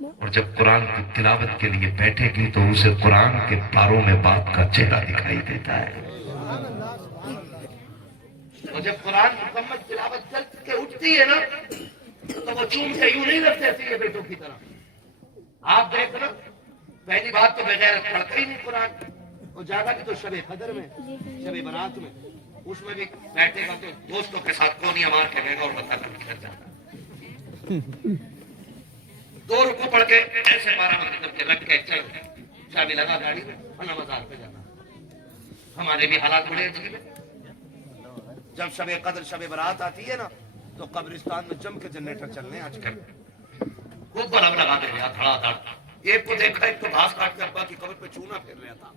اور جب قرآن کی تلاوت کے لیے بیٹھے گی تو اسے قرآن کے پاروں میں باپ کا چہرہ دکھائی دیتا ہے. اور جب قرآن مکمل تلاوت کر کے اٹھتی ہے نا تو وہ چوم کے یوں نہیں رکھتے تھے یہ بیٹوں کی طرح. آپ دیکھنا پہلی بات تو بغیر پڑھتا ہی نہیں قرآن. اور زیادہ بھی تو شب قدر میں شب برات میں اس میں بھی بیٹھے گا تو دوستوں کے ساتھ کونیاں مار کے گا اور بتا کر نکل جاتا. 2 رکوع پڑھ کے ایسے 12 مطلب کے رکھ کے چل چابی لگا گاڑی میں فلاں بازار پہ جانا. ہمارے بھی حالات بڑے عجیب ہیں. جب شب قدر شب برات آتی ہے نا تو قبرستان میں جم کے جنریٹر چلنے آج کل خوب بلب لگا دے رہا دھڑا دھڑ. ایک کو دیکھا ایک تو گھاس کاٹ کے ابا کی قبر پہ چونا پھیر رہا تھا.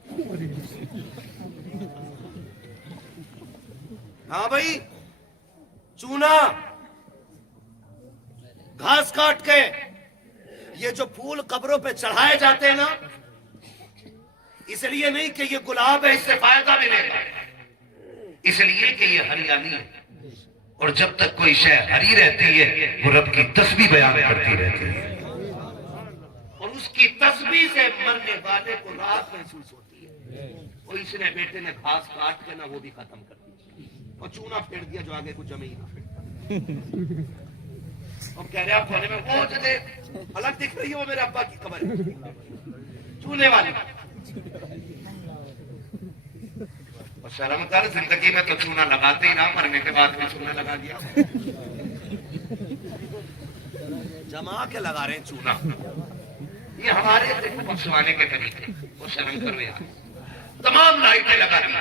ہاں بھائی چونا گھاس کاٹ کے. یہ جو پھول قبروں پہ چڑھائے جاتے ہیں نا اس لیے نہیں کہ یہ گلاب ہے اس سے فائدہ ملے گا, اس لیے کہ یہ ہریالی ہے. اور جب تک کوئی شے ہری رہتی ہے وہ رب کی تسبیح بیان کرتی رہتی ہے اور اس کی تسبیح سے مرنے والے کو راحت محسوس ہوتی ہے. اور اس نے بیٹے نے گھاس کاٹ کے نا وہ بھی ختم کر دی اور چونا پھیر دیا جو آگے کچھ جمے ہی نہ. اور کہہ رہے آپ کونے میں وہ جدے الگ دکھ رہی ہے وہ میرے ابا کی قبر ہے چونے والی. اور شرم کر زندگی میں تو چونا لگاتے ہی نہ مرنے کے بعد بھی چونا لگا دیا. جما کے لگا رہے ہیں چونا. یہ ہمارے بخشوانے کے طریقے. وہ شرم کر رہے ہیں. تمام لائٹیں لگا دی,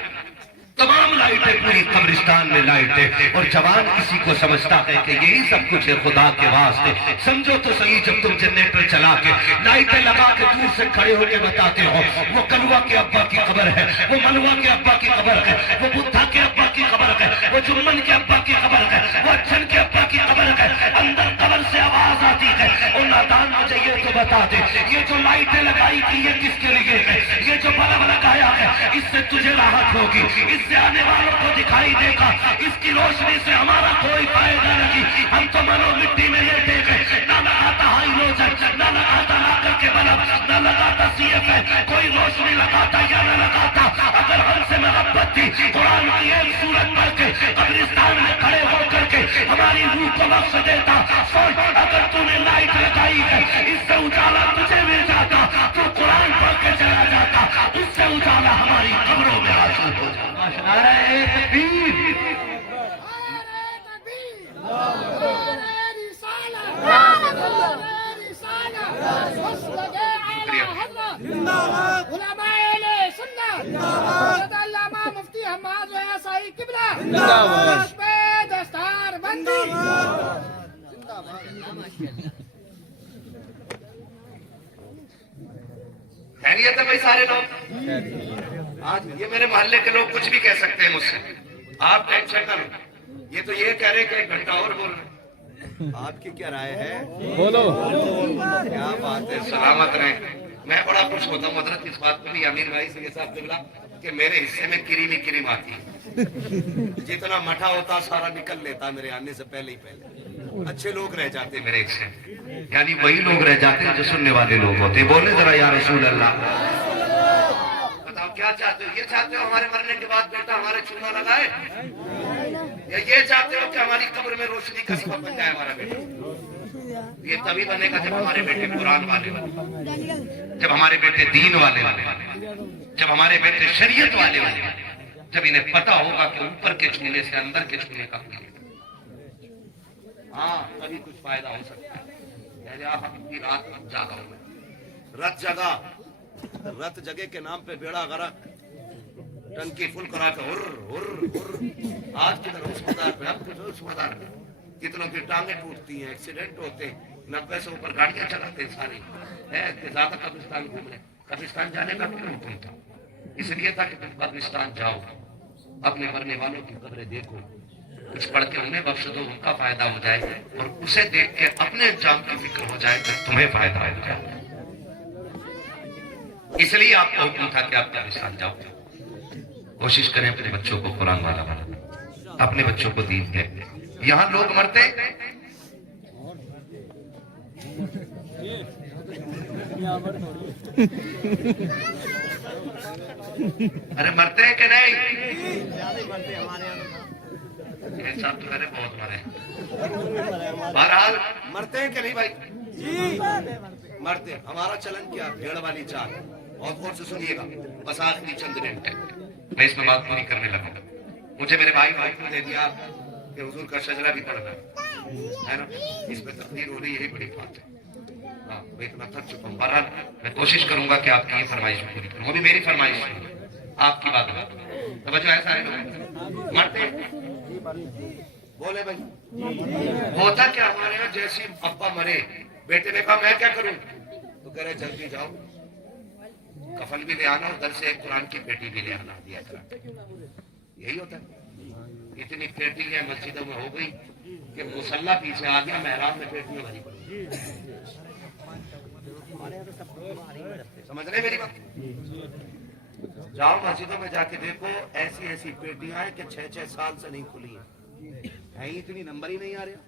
تمام لائٹیں پوری قبرستان میں لائٹیں. اور جوان کسی کو سمجھتا ہے کہ یہی سب کچھ ہے خدا کے واسطے. سمجھو تو صحیح جب تم جنریٹر چلا کے لائٹیں لگا کے دور سے کھڑے ہو کے بتاتے ہو وہ کلوا کے ابا کی قبر ہے, وہ ملوا کے ابا کی قبر ہے, وہ بدھا کے ابا کی قبر ہے, وہ جمن کے ابا کی قبر ہے, وہ اچھن کے ابا کی قبر ہے. اندر قبر سے آواز آتی ہے اور نادان مجھے یہ تو بتا دے یہ جو لائٹیں لگائی تھی یہ کس کے لیے ہے, یہ جو بلب لگایا ہے اس سے تجھے راحت ہوگی, اس سے آنے والوں کو دکھائی دے گا, اس کی روشنی سے ہمارا کوئی فائدہ نہیں. ہم تو منو مٹی میں لیٹے گئے, نہ لگاتا ہائی لوزن, نہ لگاتا لاکر کے بلب, نہ لگاتا سی ایف ہے, کوئی روشنی لگاتا یا نہ لگاتا. اگر ہم سے محبت تھی قرآن کی ایک سورت پڑھ کے قبرستان میں کھڑے ہو کر کے ہماری روح کو بخش دیتا. سوچ اگر تو نے لائٹ لگائی ہے اس سے اجالا تجھے مل جاتا, تو قرآن پڑھ کے چلا جاتا, اس سے اجالا ہماری قبروں میں حاصل ہو جاتا. نعرہ تکبیر, مفتی حماد صاحب قبلہ دستار بندی. خیریت ہے بھائی سارے لوگ. آج یہ میرے محلے کے لوگ کچھ بھی کہہ سکتے ہیں مجھ سے, آپ ٹینشن نہ لو. یہ تو یہ کہہ رہے کہ 1 گھنٹہ اور بول رہے. آپ کی کیا رائے ہے؟ بولو. کیا بات ہے, سلامت رہیں. میں بڑا خوش ہوتا ہوں حضرت اس بات پہ بھی امیر بھائی سے صاحب قبلہ کہ میرے حصے میں کریم ہی کریم آتی ہے. جتنا مٹھا ہوتا سارا نکل لیتا میرے آنے سے پہلے ہی پہلے. اچھے لوگ رہ جاتے میرے حصے میں, یعنی وہی لوگ رہ جاتے ہیں جو سننے والے لوگ ہوتے. بولے ذرا یا رسول اللہ. بتاؤ کیا چاہتے ہو؟ یہ چاہتے ہو ہمارے مرنے کے بعد بیٹا ہمارے چونا لگائے, یا یہ چاہتے ہو کہ ہماری قبر میں روشنی کا سبب بن جائے ہمارا بیٹا؟ یہ تبھی بنے گا جب ہمارے بیٹے قرآن والے والے, جب ہمارے بیٹے دین والے والے, جب ہمارے بیٹے شریعت والے والے, جب انہیں پتا ہوگا کہ اوپر کے چھونے سے اندر کے چھونے کا فرق ہے. ہاں تبھی کچھ فائدہ ہو سکتا ہے. آپ اپنی رات جاگا ہوں میں, رت جگہ, رت جگہ کے نام پہ بیڑا غرق, ٹنکی فل کرا کے ہر ہر ہر. آج کدھر اس مدار پہ, اب کچھ اس مدار پہ. کتنوں کی ٹانگیں ٹوٹتی ہیں, ایکسیڈنٹ ہوتے ہیں, 90 سے اوپر گاڑیاں چلاتے ہیں ساری. ہے کہ زیادہ قبرستان گھوم رہے. قبرستان جانے کا کیوں حکم تھا؟ اس لیے تھا کہ تم قبرستان جاؤ, اپنے مرنے والوں کی قبریں دیکھو, کچھ پڑھ کے انہیں بخش دو, ان کا فائدہ ہو جائے, اور اسے دیکھ کے اپنے انجام کی فکر ہو جائے کہ تمہیں فائدہ ہو جائے. اس لیے آپ کو حکم تھا کہ آپ قبرستان جاؤ. کوشش کریں اپنے بچوں کو قرآن والا بنانا, اپنے بچوں کو دین کے. یہاں لوگ مرتے अरे मरते हैं कि नहीं? ये सब तो मैंने बहुत मरे। बहरहाल मरते हैं कि नहीं भाई? मरते हैं। हमारा चलन क्या? भेड़ वाली चाल। और गौर से सुनिएगा, बस आखिरी चंद मिनट है, मैं इसमें बात पूरी करने लगा। मुझे मेरे भाई ने दे दिया कि हुजूर का शजरा भी पढ़ना है ना, इसमें तकदीर हो रही, यही बड़ी बात है। हाँ, मैं इतना थक चुका हूँ। बहरहाल मैं कोशिश करूंगा कि आपकी ये फरमाइश पूरी करूँ। वो भी मेरी फरमाइश है, आपकी बात है। तो बच्चों ऐसा है लोग मरते बोले भाई होता क्या हमारे यहाँ, जैसे अब्बा मरे, बेटे ने कहा मैं क्या करूं, तो कह रहे जल्दी जाओ कफन भी ले आना और दर से एक कुरान की पेटी भी ले आना, दिया करा। यही होता है। इतनी पेटियां मस्जिदों में हो गई कि मुसल्ला पीछे आ गया, मेहराब में पेटियां भरी पड़ी। समझ रहे मेरी बात? जाओ मस्जिदों में जाके देखो, ऐसी ऐसी पेटियां हैं कि 6-6 साल से नहीं खुली है ही, इतनी नंबर ही नहीं आ रहा,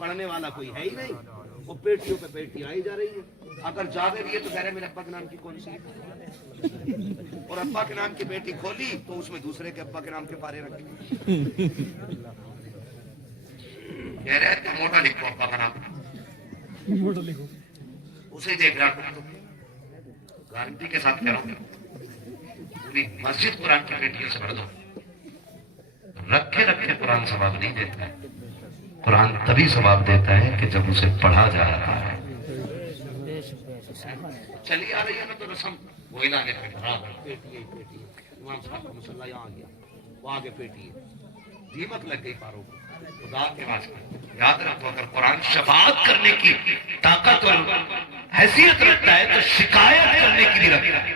पढ़ने वाला कोई है ही नहीं, वो पेटियों पे पेटियां आई जा रही है। अगर जावे भी है तो कह रहे मेरे अब्बा के नाम की कौन सी है, और अब्बा के नाम की पेटी खोली तो उसमें दूसरे के अब्बा के नाम के पारे रखे। कह रहे तो मोटा लिखो अब्बा का नाम, मोटा लिखो, उसे देख रहा तुम गारंटी के साथ कह रहा हूं, पूरी मस्जिद कुरान की पेटियों से भर दो। रखे रखे कुरान सवाब नहीं देता है, कुरान तभी सवाब देता है कि जब उसे पढ़ा जा रहा है। चली आ रही है ना तो रसम वही लागे पेटी इमाम साहब का मुसल्ला यहाँ आ गया, वो आगे पेटी है, दीमक लग गई पारों को। खुदा के वास्ते याद रखो, अगर कुरान शफाअत करने की ताकत और हैसियत रखता है तो शिकायत करने की भी रखता है।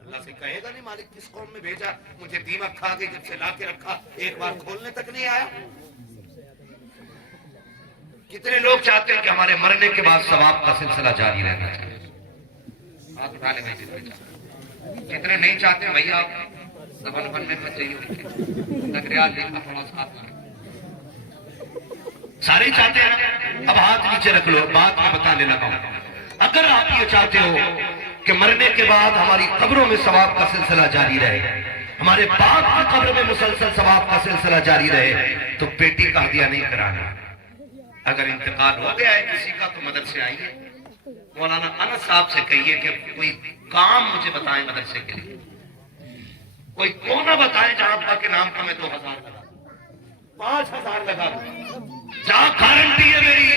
अल्लाह से कहेगा नहीं मालिक किस कौम में भेजा, मुझे दीमक खा गई, जब से ला के रखा एक बार खोलने तक नहीं आया। कितने लोग चाहते हैं कि हमारे मरने के बाद सवाब का सिलसिला जारी रहना चाहिए, हाथ उठा लेना चाहिए। कितने नहीं चाहते हैं भैया आप दफन बनने में चाहिए, नगरियाल देखा थोड़ा साथ में, सारे चाहते हैं। अब हाथ नीचे रख लो, बात में बताने लगा हूं। अगर आप ये चाहते हो कि मरने के बाद हमारी कब्रों में सवाब का सिलसिला जारी रहे, हमारे बाप की कब्र में मुसलसल सवाब का सिलसिला जारी रहे, तो पेटी का हदिया नहीं कराना। अगर इंतकाल हो गया है किसी का तो मदरसे आइए, मौलाना अनस साहब से कहिए कि कोई काम मुझे बताएं मदरसे के लिए, कोई कोना बताएं जहां अब्बा के नाम का मैं 2000 लगा, 5000 लगा दूं, जहां गारंटी है मेरी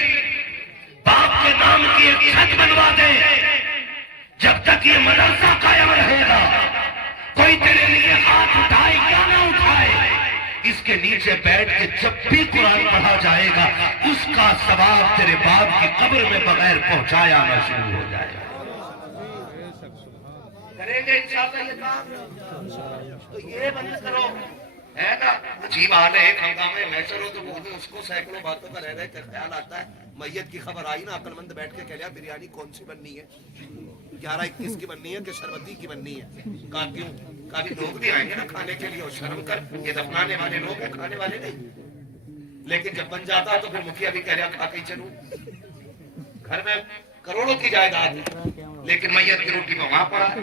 बाप के नाम की एक छत बनवा दे। जब तक ये मदरसा कायम रहेगा, कोई तेरे लिए हाथ उठाए या ना उठाए, इसके नीचे बैठ के जब भी कुरान पढ़ा जाएगा उसका सवाब तेरे बाप की कब्र में बगैर पहुंचाया आना शुरू हो जाएगा। करेंगे इंशाअल्लाह ये काम, तो ये बंद करो, है ना। अजीब हाल है, एक हंगामे में चलो तो बोलते उसको सैकड़ों बातों का रह रहे का ख्याल आता है। मैयत की खबर आई ना, अक्लमंद बैठ के कह लिया बिरयानी कौन सी बननी है, 11-21 की बननी है कि शरबती की बननी है। कहा क्यों? काफी लोग भी आएंगे ना खाने के लिए, और शर्म कर, ये दफनाने वाले लोग हैं, खाने वाले नहीं। लेकिन जब बन जाता तो फिर मुखिया भी कह रहा खा के चलूं, घर में करोड़ों की जायदाद, लेकिन मैयत की रोटी में वहां पड़ा है।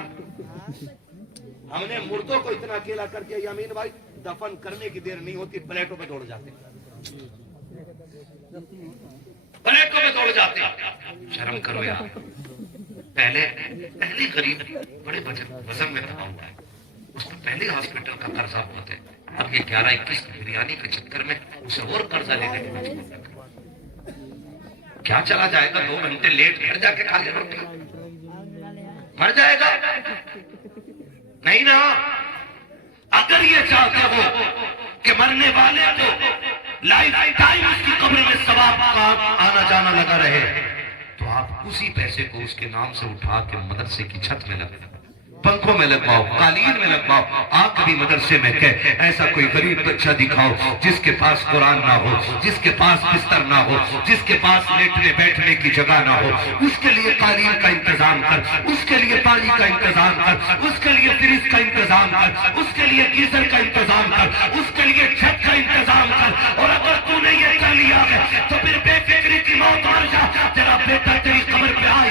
हमने मुर्दों को इतना अकेला कर दिया, यामीन भाई दफन करने की देर नहीं होती, प्लेटों पे दौड़ जाते, प्लेटों पे दौड़ जाते। शर्म करो यार, पहले गरीब बड़े वजन में दबा हुआ है, उसको पहले हॉस्पिटल का कर्जा बहुत है, अब ये 11-21 बिरयानी के चक्कर में उसे और कर्जा लेने की क्या चला जाएगा। 2 घंटे लेट घर जाके खा ले रोटी, मर जाएगा नहीं ना। अगर ये चाहते हो कि मरने वाले को लाइफ टाइम उसकी कब्र में सवाब का आना जाना लगा रहे, तो आप उसी पैसे को उसके नाम से उठा के मदरसे की छत में लगवाओ, पंखों में लगवाओ, कालीन में लगवाओ। आप कभी मदरसे में कह ऐसा कोई गरीब बच्चा दिखाओ जिसके पास कुरान ना हो, जिसके पास बिस्तर ना हो, जिसके पास लेटने बैठने की जगह ना हो, उसके लिए कालीन का इंतजाम कर, उसके लिए पानी का इंतजाम कर, उसके लिए फ्रिज का इंतजाम कर, उसके लिए गीजर का इंतजाम कर, उसके लिए छत का इंतजाम कर। और अगर तूने ये कर लिया है तो फिर बेफिक्री की मौत आ जा, तेरा बेटा तेरी कब्र पे आ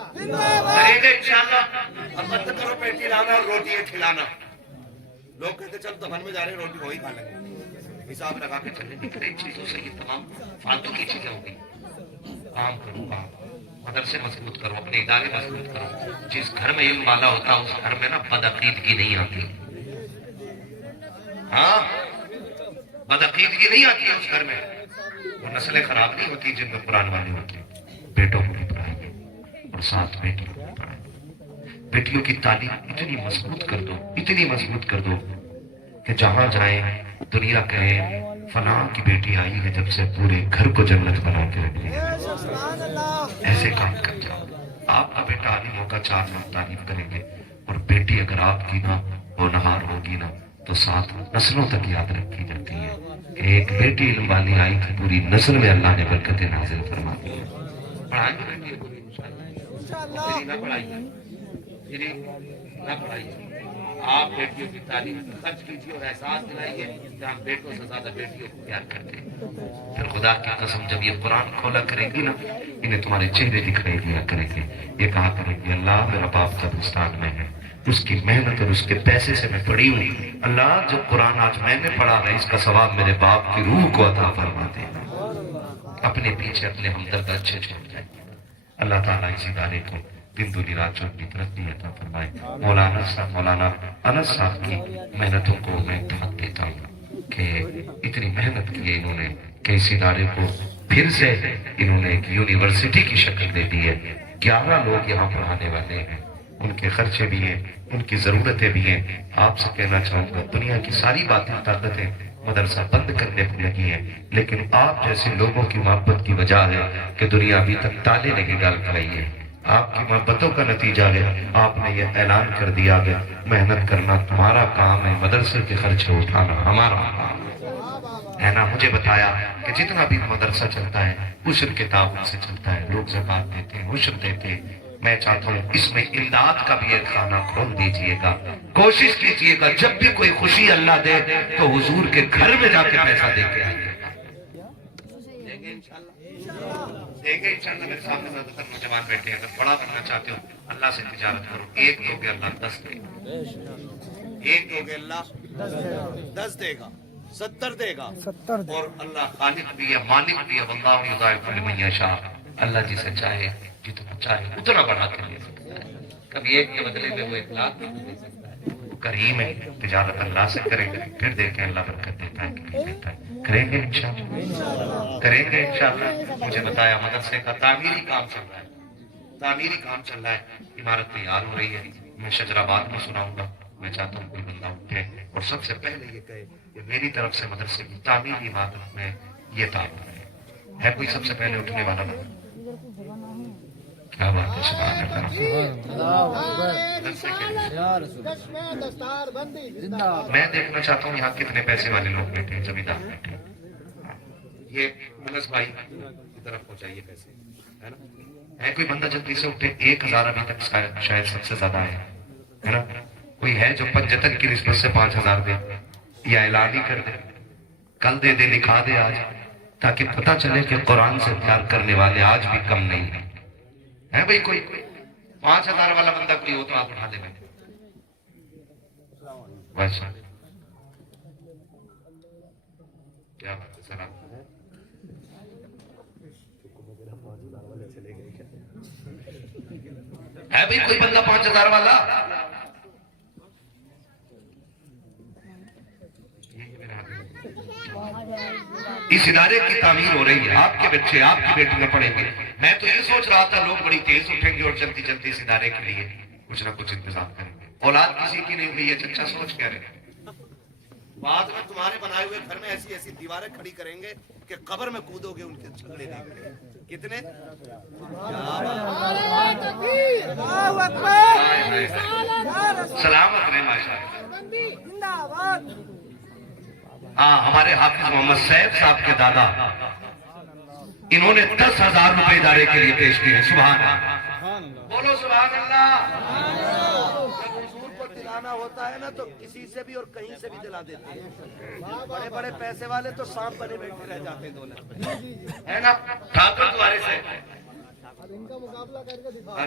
करेंगे इंशाल्लाह। अब मत करो पेटी लाना और रोटी खिलाना। लोग कहते चल दफन में जा रहे रोटी वही खा लेंगे, हिसाब लगा के चलने निकले। इन चीजों से ये तमाम फालतू की चीजें होगी। काम करो, काम मदरसे मजबूत करो, अपने इदारे मजबूत करो। जिस घर में इल्म वाला होता है उस घर में ना बदअकीदगी नहीं आती। हाँ, बदअकीदगी नहीं आती है उस घर में। वो नस्लें खराब नहीं होती जिनमें कुरान वाले होते। बेटों को भी पढ़ाइए और साथ बेटियों को भी पढ़ाइए। बेटियों की तालीम इतनी मजबूत कर दो, इतनी मजबूत कर दो कि जहां जाए दुनिया कहे फलां की बेटी आई है जब से पूरे घर को जन्नत बना के रख दिया। ऐसे काम कर जाओ। आपका बेटा आलिम होगा, 4 लोग तारीफ करेंगे, और बेटी अगर आपकी ना होनहार होगी ना तो 7 नस्लों तक याद रखी जाती है कि एक बेटी इल्म वाली आई थी, पूरी नस्ल में अल्लाह ने बरकत नाज़िल फरमा दी। पढ़ाएंगे बेटियों को भी इंशाअल्लाह। तेरी ना पढ़ाइए, तेरी ना पढ़ाइए। आप बेटियों की तालीम खर्च कीजिए और एहसास दिलाइए कि हम बेटों से ज्यादा बेटियों को प्यार करते हैं। फिर खुदा की कसम जब ये कुरान खोला करेगी ना, इन्हें तुम्हारे चेहरे दिखाई दिया करेंगे। ये कहा करेंगे अल्लाह मेरा बाप कब्रिस्तान में है, उसकी मेहनत और उसके पैसे से मैं पढ़ी हुई। अल्लाह जो कुरान आज मैंने पढ़ा है इसका सवाब मेरे बाप की रूह को अता फरमा देना। अपने पीछे अपने हमदर्द अच्छे छोड़ जाए। अल्लाह ताला इस इदारे को दिन दूनी रात चौगनी तरक्की अता फरमाए। मौलाना अनस साहब की मेहनतों को मैं दाद देता हूँ कि इतनी मेहनत की है इन्होंने कि इस इदारे को फिर से इन्होंने एक यूनिवर्सिटी की शक्ल दे दी है। 11 लोग यहाँ पढ़ाने वाले हैं, उनके खर्चे भी हैं, उनकी जरूरतें भी हैं। आपसे कहना चाहूंगा दुनिया की सारी बातें ताकतें मदरसा बंद करने पर लगी हैं, लेकिन आप जैसे लोगों की मोहब्बत की वजह है कि दुनिया अभी तक ताले नहीं डाल पाई है। आपकी मोहब्बतों का नतीजा है आपने ये ऐलान कर दिया है मेहनत करना तुम्हारा काम है, मदरसे के खर्चे उठाना हमारा काम है ना। मुझे बताया कि जितना भी मदरसा चलता है उशर किताबों से चलता है, लोग ज़कात देते हैं, उशर देते हैं। मैं चाहता हूँ इसमें इमदाद का भी एक खाना खोल दीजिएगा। कोशिश कीजिएगा जब भी कोई खुशी अल्लाह दे तो हुजूर के घर में जाके पैसा दे के आइएगा। देंगे इंशाअल्लाह। मेरे सामने ज्यादातर नौजवान बैठे हैं, अगर बड़ा बनना चाहते हो अल्लाह से तिजारत करो। 1 दोगे अल्लाह 10 देगा, 1 दोगे अल्लाह 10 देगा, 70 देगा। और अल्लाह खालिक भी है, मालिक भी है। वल्लाहु युज़ाइफु लिमन यशा। अल्लाह जिसे चाहे जितना चाहे उतना बढ़ा के दे सकता है। कभी 1 के बदले में वो 1 लाख भी दे सकता है। वो करीम है। तिजारत अल्लाह से करेंगे फिर देखें अल्लाह बरकत देता है कि नहीं देता है। करेंगे इंशाअल्लाह, करेंगे इंशाअल्लाह। मुझे बताया मदरसे का तामीरी काम चल रहा है, तामीरी काम चल रहा है, इमारत तैयार हो रही है। मैं शजराबाद में सुनाऊंगा। मैं चाहता हूँ कोई बंदा उठे और सबसे पहले ये कहे कि मेरी तरफ से मदरसे की तामीरी इमारत में ये ताबूत है। कोई सबसे पहले उठने वाला बंदा? क्या बात है, सुभान अल्लाह। मैं देखना चाहता हूँ यहाँ कितने पैसे वाले लोग बैठे हैं, जमींदार बैठे हैं। ये मुनस भाई की तरफ पहुंचाइए पैसे, है ना। है कोई बंदा जल्दी से उठे? 1000 अभी तक शायद सबसे ज्यादा है ना। कोई है जो 75 की निस्बत से 5000 दे या ऐलान ही कर दे, कल दे दे, लिखा दे आज, ताकि पता चले कि कुरान से प्यार करने वाले आज भी कम नहीं है। है भाई कोई 5000 वाला बंदा कोई हो तो आप उठा दे बैठे। बस क्या बात है, सलाम है भाई कोई बंदा 5000 वाला? इस इदारे की तामीर हो रही है, आपके बच्चे आपकी बेटियां पढ़ेंगे। मैं तो ये सोच रहा था लोग बड़ी तेज उठेंगे और जल्दी जल्दी इस इदारे के लिए कुछ ना कुछ इंतजाम करेंगे। औलाद किसी की नहीं हुई है, चच्चा सोच क्या रहे। बाद में तुम्हारे बनाए हुए घर में ऐसी ऐसी दीवारें खड़ी करेंगे कि कब्र में कूदोगे उनके छल्ले देख के। कितने सलामत रहे माशाअल्लाह। हाँ, हमारे हाफिज मोहम्मद सैफ साहब के दादा इन्होंने 10,000 रुपए इदारे के लिए पेश किए। सुभान अल्लाह, बोलो सुभान अल्लाह। जब हुजूर को दिलाना होता है ना तो किसी से भी और कहीं से भी दिला देते हैं। बड़े बड़े पैसे वाले तो सांप बने बैठे रह जाते हैं दौलत में, है ना। ठाकुर द्वारे से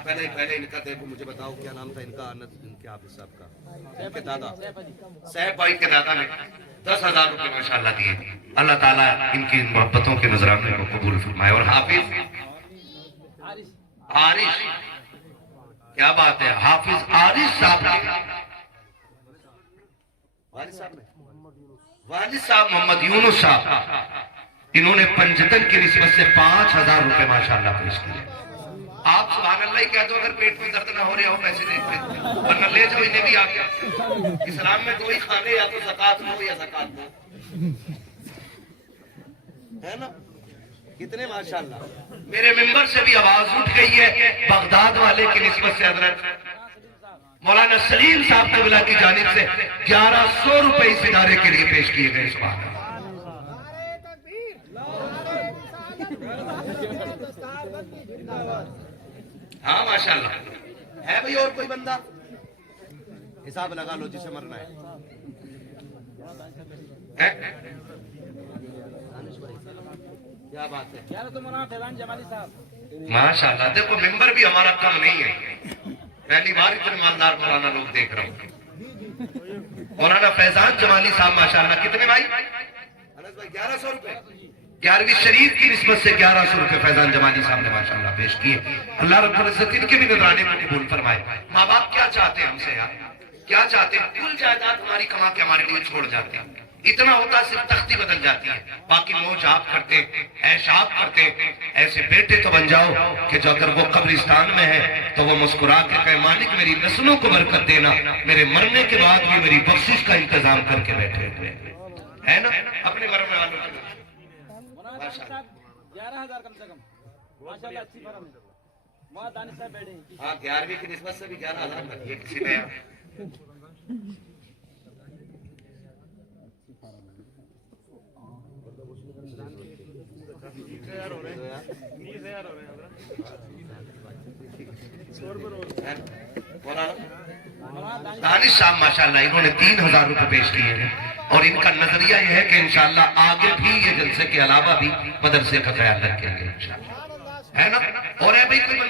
पहले इनका देखो, मुझे बताओ क्या नाम था इनका, इनके हाफिज साहब का, इनके दादा सैफ भाई के दादा ने 10,000 रुपए माशाल्लाह दिए। अल्लाह ताला इनकी मोहब्बतों के नजराने को कबूल फरमाए। और हाफिज आरिश, क्या बात है, हाफिज आरिश साहब वालिद साहब मोहम्मद यूनुस साहब, इन्होंने पंजतन की निस्बत से 5,000 रुपए माशाल्लाह पेश किए। आप सुभान अल्लाह ही कह दो अगर पेट में दर्द ना हो रहा हो, पैसे देते, वरना ले जाओ इन्हें भी आके। इस्लाम में 2 ही खाने, या तो ज़कात लो या ज़कात दो, है ना? कितने माशाल्लाह। मेरे मिंबर से भी आवाज उठ गई है बगदाद वाले की निस्बत से हजरत मौलाना सलीम साहब कबीला की जानिब से 1100 रुपए इस इदारे के लिए पेश किए गए। सुभान अल्लाह। हाँ माशाल्लाह। है भाई और कोई बंदा? हिसाब लगा लो जिसे मरना है। क्या बात है, फैजान जमाली साहब। माशाल्लाह। देखो मिंबर भी हमारा कम नहीं है, पहली बार इतने मालदार मौलाना लोग देख रहा हूँ। मौलाना फैजान जमाली साहब माशाल्लाह। कितने भाई? 1100 रुपए 11वीं शरीफ की निस्बत से 1100 रुपए फैजान जमाली साहब ने माशाल्लाह पेश किए। अल्लाह रब्बुल इज्जत इनके भी नजराने को कबूल फरमाए। माँ बाप क्या चाहते हैं हमसे यार, क्या चाहते हैं? कुल जायदाद हमारी कमा के हमारे लिए छोड़ जाते हैं। इतना होता सिर्फ तख्ती बदल जाती है, बाकी मौज आप करते, ऐश आप करते। ऐसे बेटे तो बन जाओ कि जो अगर वो कब्रिस्तान में है तो वो मुस्कुरा के कहे मालिक मेरी नस्लों को बरकत देना, मेरे मरने के बाद भी मेरी बख्शिश का इंतजाम करके बैठे हुए है ना अपने मरने वालों के लिए। 11,000 कम से कम माशाल्लाह, अच्छी फरम है। वहाँ दानिश साहब बैठे हैं। हाँ 11वीं की निस्बत से भी 11,000 का दिए किसी ने। दानिश साहब माशाल्लाह इन्होंने 3,000 रुपए पेश किए हैं। और इनका नजरिया यह है कि इंशाल्लाह आगे भी ये जलसे के अलावा भी मदरसे का ख्याल रखेंगे इंशाल्लाह, है ना? और है भाई कोई बंदा